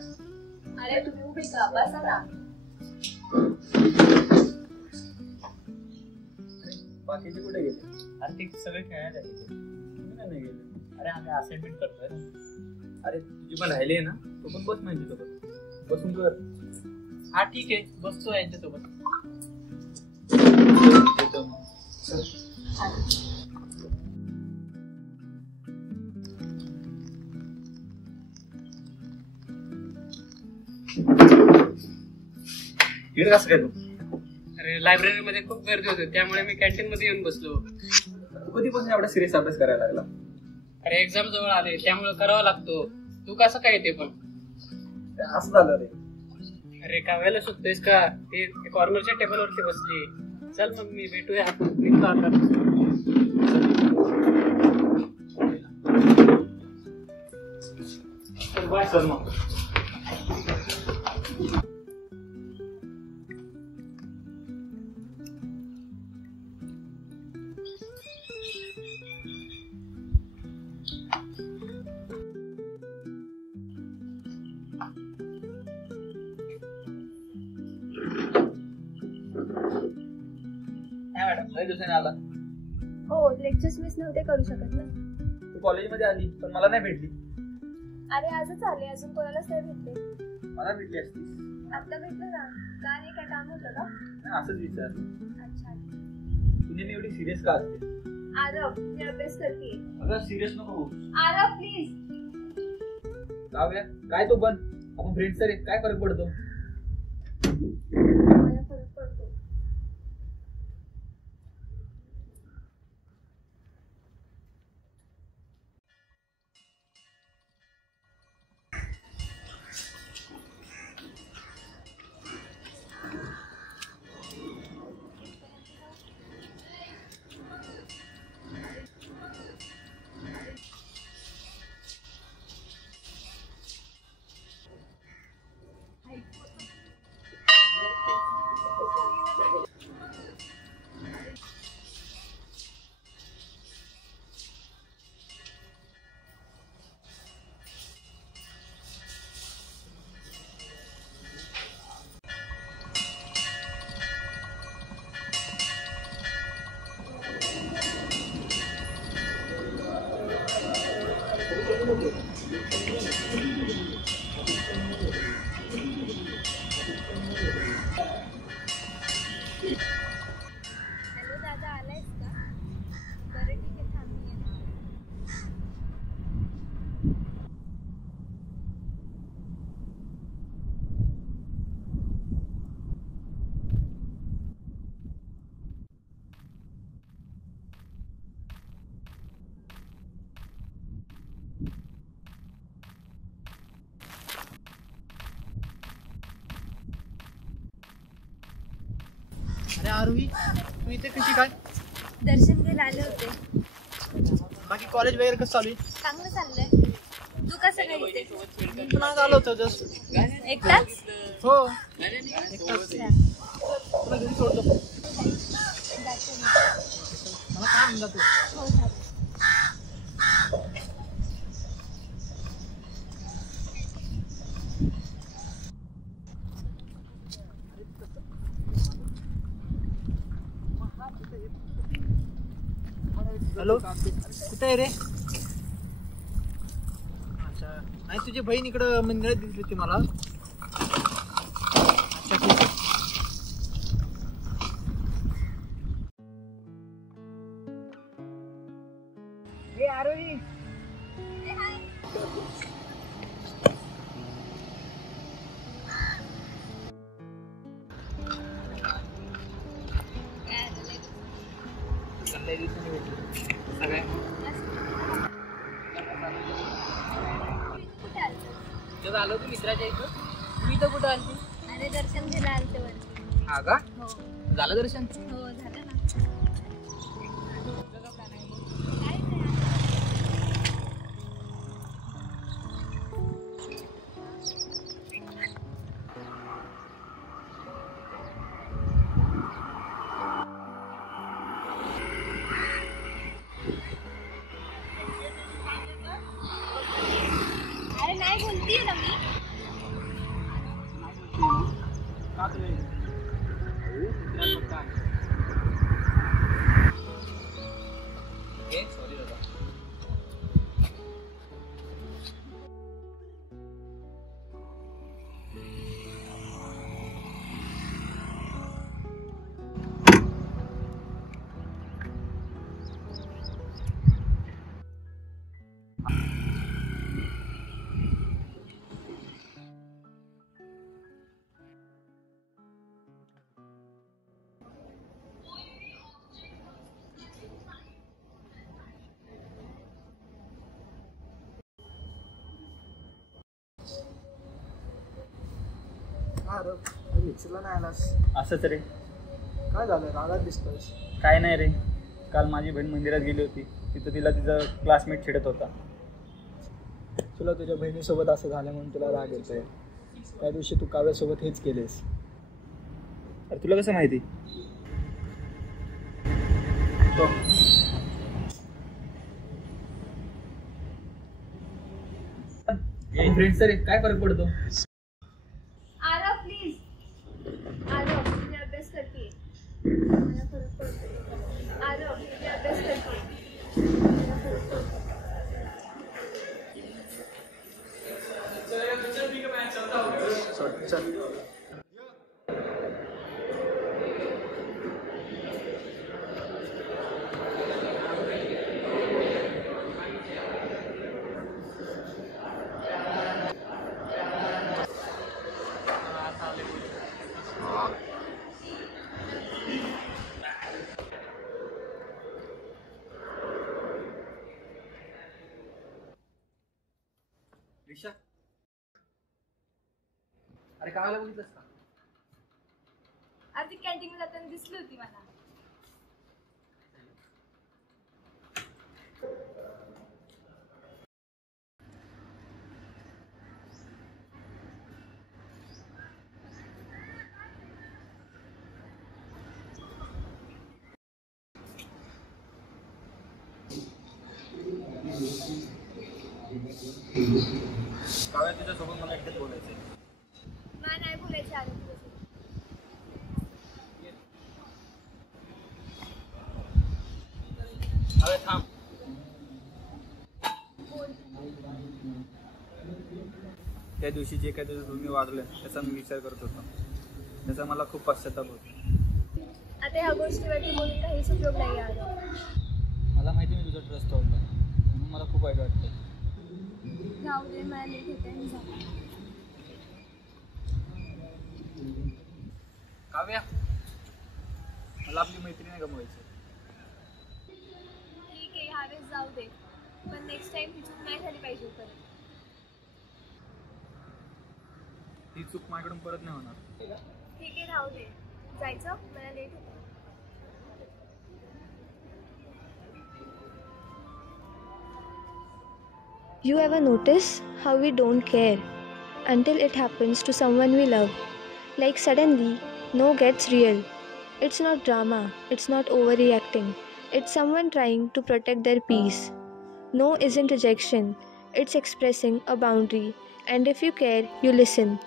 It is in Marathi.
अरे तुम्ही उभी का बसा ना. बाकीचे कुठे गेले? अरे ते सगळे खेळायला गेले. तुम्ही नाही गेले? अरे आम्ही असाइनमेंट करतोय ना. अरे तुझी पण राहिली आहे ना, तो पण बस माहिती सोबत बसून कर. हा ठीक आहे, बसतो यांच्यासोबत. इकडे कसं काय तू? अरे लायब्ररी मध्ये खूप गर्दी होती, त्यामुळे मी कॅन्टीन मध्ये येऊन बसलो. कधीपासून एवढा सिरियस अभ्यास करायला लागला? अरे एक्झाम जवळ आले, त्यामुळे करावा लागतो. तू कसं काय येते पण? असं झालं रे. अरे काव्याला सुटतेस का? ते कॉर्नरच्या टेबल वरती बसली. चल मग मी भेटूया, निघतो आता. बाय सर मग. लय दिवसाने आला. हो लेक्चर्स मिस नव्हते करू शकत ना. तू कॉलेजमध्ये आली पण मला नाही भेटली. अरे आजच आले, अजून कोणालाच नाही भेटले. मला भेटली असतीस. आता भेटलं ना. का नाही, काय काम होतं का? नाही असंच विचार. अच्छा. तुझी मी एवढी सिरियस का असते? आरव मी अभ्यास करते. अगं सिरियस नको होऊ. आरव प्लीज. जाऊया काय तो पण आपण फ्रेंड्स रे, काय फरक पडतो? मला फरक पडतो. हॅलो दादा, आलायस का? बरं ठीक आहे, थांब मी येणार. अरे आरोही, तू इथे कशी काय? दर्शन घ्यायला आले होते. बाकी कॉलेज वगैरे कसं चालू आहे? चांगलं चाललंय. तू कसं काय इथे? मी पण आज आलो होतो जस्ट. एकटाच? हो एकटाच. तुला घरी सोडतो. मला काय म्हणता तू? हो झालं. हॅलो, कुठे आहे रे? अच्छा, नाही तुझी बहीण इकडं मंदिरात दिसली होती मला. अच्छा ठीक आहे. हे आरोही, जेव्हा आलो होतो मित्राच्या इथं. तुम्ही इथं कुठं आली? अरे दर्शन घ्यायला आलते वरती. हा का? हो झालं दर्शन? हो झालं ना. अरे नाही बोलतीये ना मी. लेक्चरला नाही आलास? असंच रे. काय झालं, रागात दिसतोस? काय नाही रे, काल माझी बहीण मंदिरात गेली होती. तिथं तिला तिचा क्लासमेट छेडत होता. तुला तुझ्या बहिणीसोबत असं झालं म्हणून तुला राग येतोय. त्या दिवशी तू काव्यासोबत हेच केलेस. अरे तुला कसं माहिती? फ्रेंड्स रे, काय फरक पडतो? आरव प्लीज, आरव मी अभ्यास करते. मला फरक पडतो. आरव मी अभ्यास करते. मला फरक पडतो. चल. रिक्षा, अरे कावाला बघितलंस का? अरे ती कॅन्टीनला जाताना दिसली होती मला. काव्या, तुझ्यासोबत मला एकटेच बोलायचं आहे. मला नाही बोलायचं आरव तुझ्यासोबत. अरे थांब. बोल. त्या दिवशी जे काय तुझं तुम्ही वागलं त्याचा मी विचार करत होतो. त्याचा मला खूप पश्चाताप होतो. आता ह्या गोष्टीवरती बोलून काहीच उपयोग नाही आरव. मला माहिती मी तुझा ट्रस्ट तोडला म्हणून मला खूप वाईट वाटतं. जाऊ दे, मला लेट होते आणि जा. काव्या, मला आपली मैत्रीण नाही गमवायची. ठीक आहे, ह्यावेळेस जाऊ दे, पण नेक्स्ट टाइम ही चूक नाही झाली पाहिजे परत. ही चूक माझ्याकडून परत नाही होणार. ठीक आहे, राहू दे. जायचं, मला लेट होतं. You ever notice how we don't care until it happens to someone we love? Like suddenly, no gets real. It's not drama, it's not overreacting. It's someone trying to protect their peace. No isn't rejection, it's expressing a boundary. And if you care, you listen.